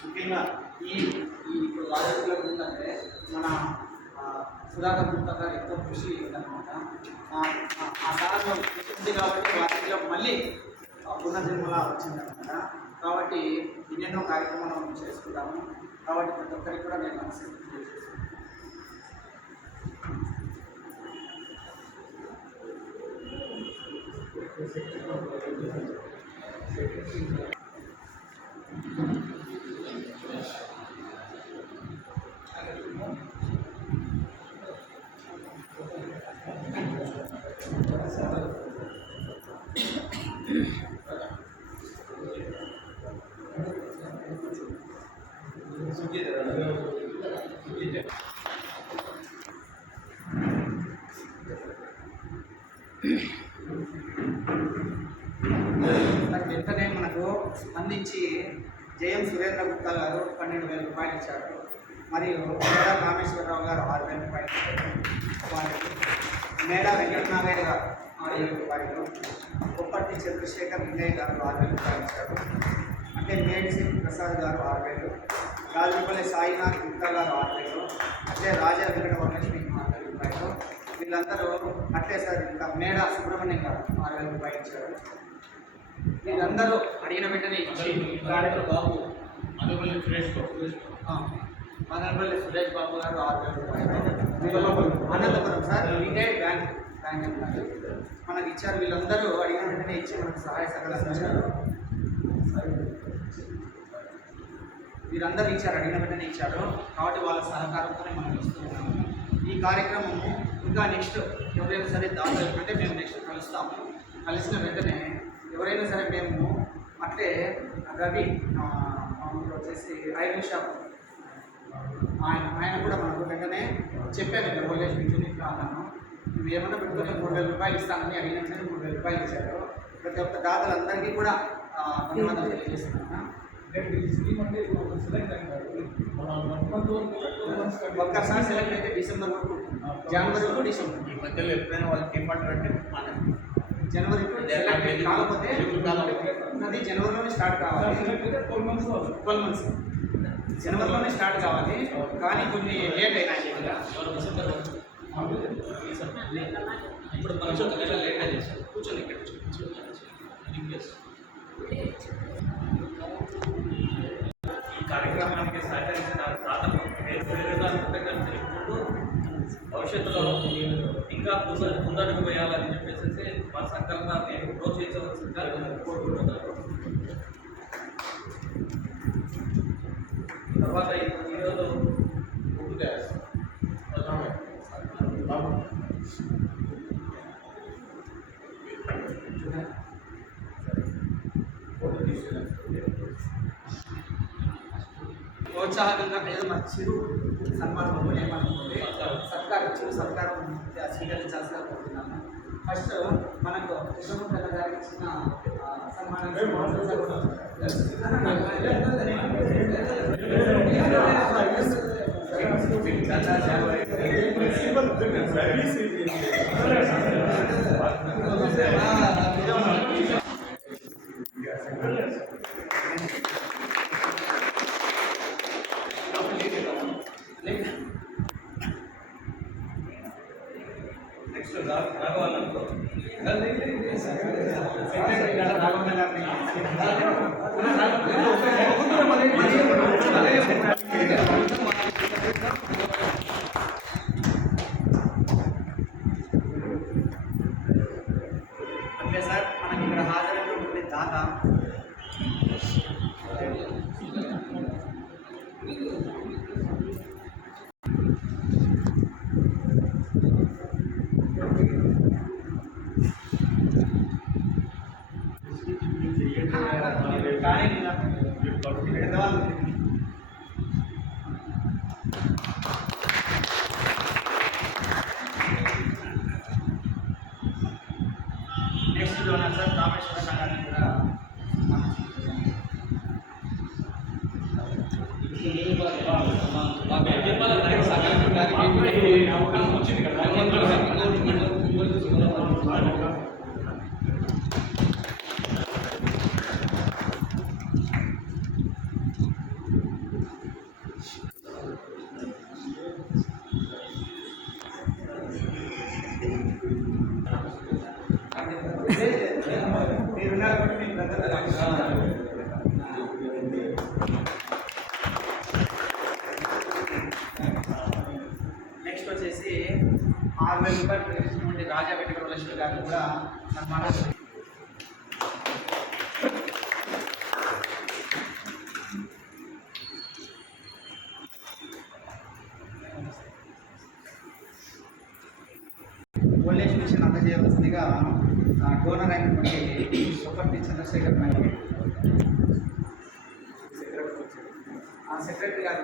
ముఖ్యంగా ఈ ఇప్పుడు రాజకీయాల ఉందంటే మన సుధాకర్ గుప్తా గారు ఎంతో కృషి ఉందన్నమాట. ఆ దారిలో ఉంది కాబట్టి వాటిలో మళ్ళీ పునర్జన్మలా వచ్చిందన్నమాట. కాబట్టి ఎన్నెన్నో కార్యక్రమాలు మనం చేసుకుంటాము. కాబట్టి ప్రతి ఒక్కరికి కూడా నేను నమస్కారం తెలియజేస్తున్నాను. వెంటనే మనకు స్పందించి జయం సురేంద్ర గుప్తా గారు 12,000 రూపాయలు ఇచ్చారు. మరియు మేడా కామేశ్వరరావు గారు 6,000 రూపాయలు ఇచ్చారు. వారికి మేడా వెంకటనారాయణ గారు 6,000 రూపాయలు, కొప్పటి చంద్రశేఖర్ విజయ్ గారు 6,000 రూపాయలు ఇచ్చారు. అంటే మేడిసి ప్రసాద్ గారు 6,000, రాజుపల్లి సాయినాథ్ గుప్తా గారు 6,000, అంటే రాజా వెంకట వరలక్ష్మి 6,000 రూపాయలు. వీళ్ళందరూ అట్లే సార్ ఇంకా మేడా సుబ్రహ్మణ్యం గారు 6,000 రూపాయలు ఇచ్చారు. వీళ్ళందరూ అడిగిన వెంటనే ఇచ్చి బాబు మదనపల్లి సురేష్ బాబు గారు 6,000 రూపాయలు. అనంతపురం సార్ రిటైర్డ్ బ్యాంక్ మనకి ఇచ్చారు. వీళ్ళందరూ అడిగిన వెంటనే ఇచ్చి మనకు సహాయ సహకారాలు ఇచ్చారు. వీరందరూ ఇచ్చారు, అడిగిన వెంటనే ఇచ్చారు. కాబట్టి వాళ్ళ సహకారంతోనే మనం ఇస్తున్నాము. ఈ కార్యక్రమము ఇంకా నెక్స్ట్ ఎవరైనా సరే దాదాపు అంటే మేము నెక్స్ట్ కలుస్తాము. కలిసిన వెంటనే ఎవరైనా సరే మేము అట్లే రవి వచ్చేసి ఐరన్ షాప్ ఆయన కూడా మనకు వెంటనే చెప్పాను, ఇక్కడ ఓల్డేజ్ పెన్షన్ ఇట్లా అన్నాను, నువ్వు ఏమన్నా పెట్టుకుని 3,000 రూపాయలు ఇస్తానని అడిగిన వెంటనే 3,000 రూపాయలు ఇచ్చారు. ప్రతి ఒక్క దాతలందరికీ కూడా ధన్యవాదాలు తెలియజేస్తున్నాను. ఒక్కసారి సెలెక్ట్ అయితే డిసెంబర్ వరకు, జనవరి వరకు డిసెంబర్ ఈ మధ్యలో ఎప్పుడైనా వాళ్ళకి ఏమంటారంటే జనవరి కాకపోతే అది జనవరిలోనే స్టార్ట్ కావాలి. 12 months జనవరిలోనే స్టార్ట్ కావాలి. కానీ కొన్ని లేట్ అయినాయి. ఇప్పుడు మనం లేట్ చేస్తాం. కూర్చొని ఇక్కడ ఈ కార్యక్రమానికి సహకరించిన భవిష్యత్తులో ఇంకా ముందడుగు వేయాలని చెప్పేసి మా సంకల్పాన్ని ప్రోత్సహించవలసిందిగా కోరుకుంటున్నారు. తర్వాత ఈరోజు ప్రోత్సాహకంగా ఏదో మన చిరు సన్మానం ఏమనుకుంటే చిరు సత్కారం స్వీకరించాల్సిగా కోరుతున్నాను. ఫస్ట్ మనకు కృష్ణముఖ గారికి చిన్న సన్మానం నెక్స్ట్ రాఘవన్నంతో అంటే సార్ మనకి ఇక్కడ హాజరైనటువంటి దాత నెక్స్ట్ డోనర్ సార్ కామేశ్వర గారిని కూడా నెక్స్ట్ వచ్చేసి 6,000 రూపాయలు ప్రవేశించినటువంటి రాజా వెంకట లక్ష్మి గారిని కూడా సన్మానం. ఓల్డేజ్ మిషన్ అందజేయవలసిందిగా డోనర్ అయినటువంటి సుపర్తి చంద్రశేఖర్ నాయుడు సెక్రటరీ గారు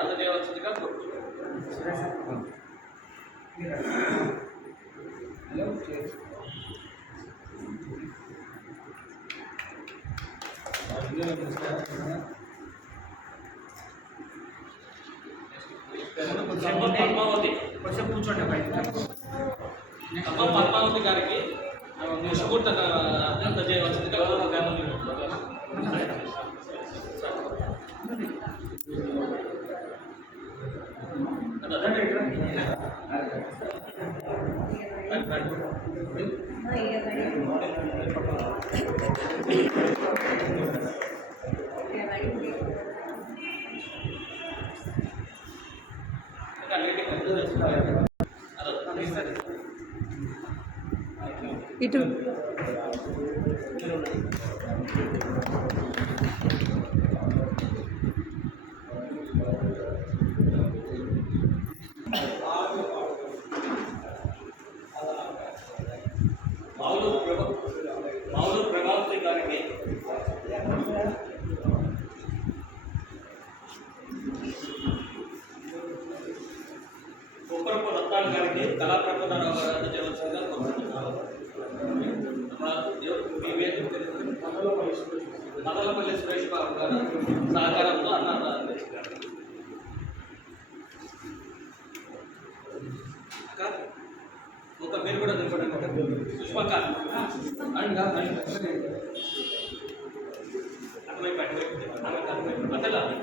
అందజేయవలసిందిగా పద్మావతి కొంచెం కూర్చోండి పద్మావతి గారికి శుభూర్త అందజేయవలసిందిగా ఇటు మావులు ప్రభావతి గారికి ఉప్పరపు రత్నాలు గారికి కళా ప్రబోధరావు గారు అందజేయవలసిందిగా కోరుతున్నాను. మదలపల్లి సురేష్ బాబు గారు సహకారంతో అన్నారు. ఒక మీరు కూడా నిలబడండి. పుష్పక అటువైపు అటువైపు మధ్యలో అలా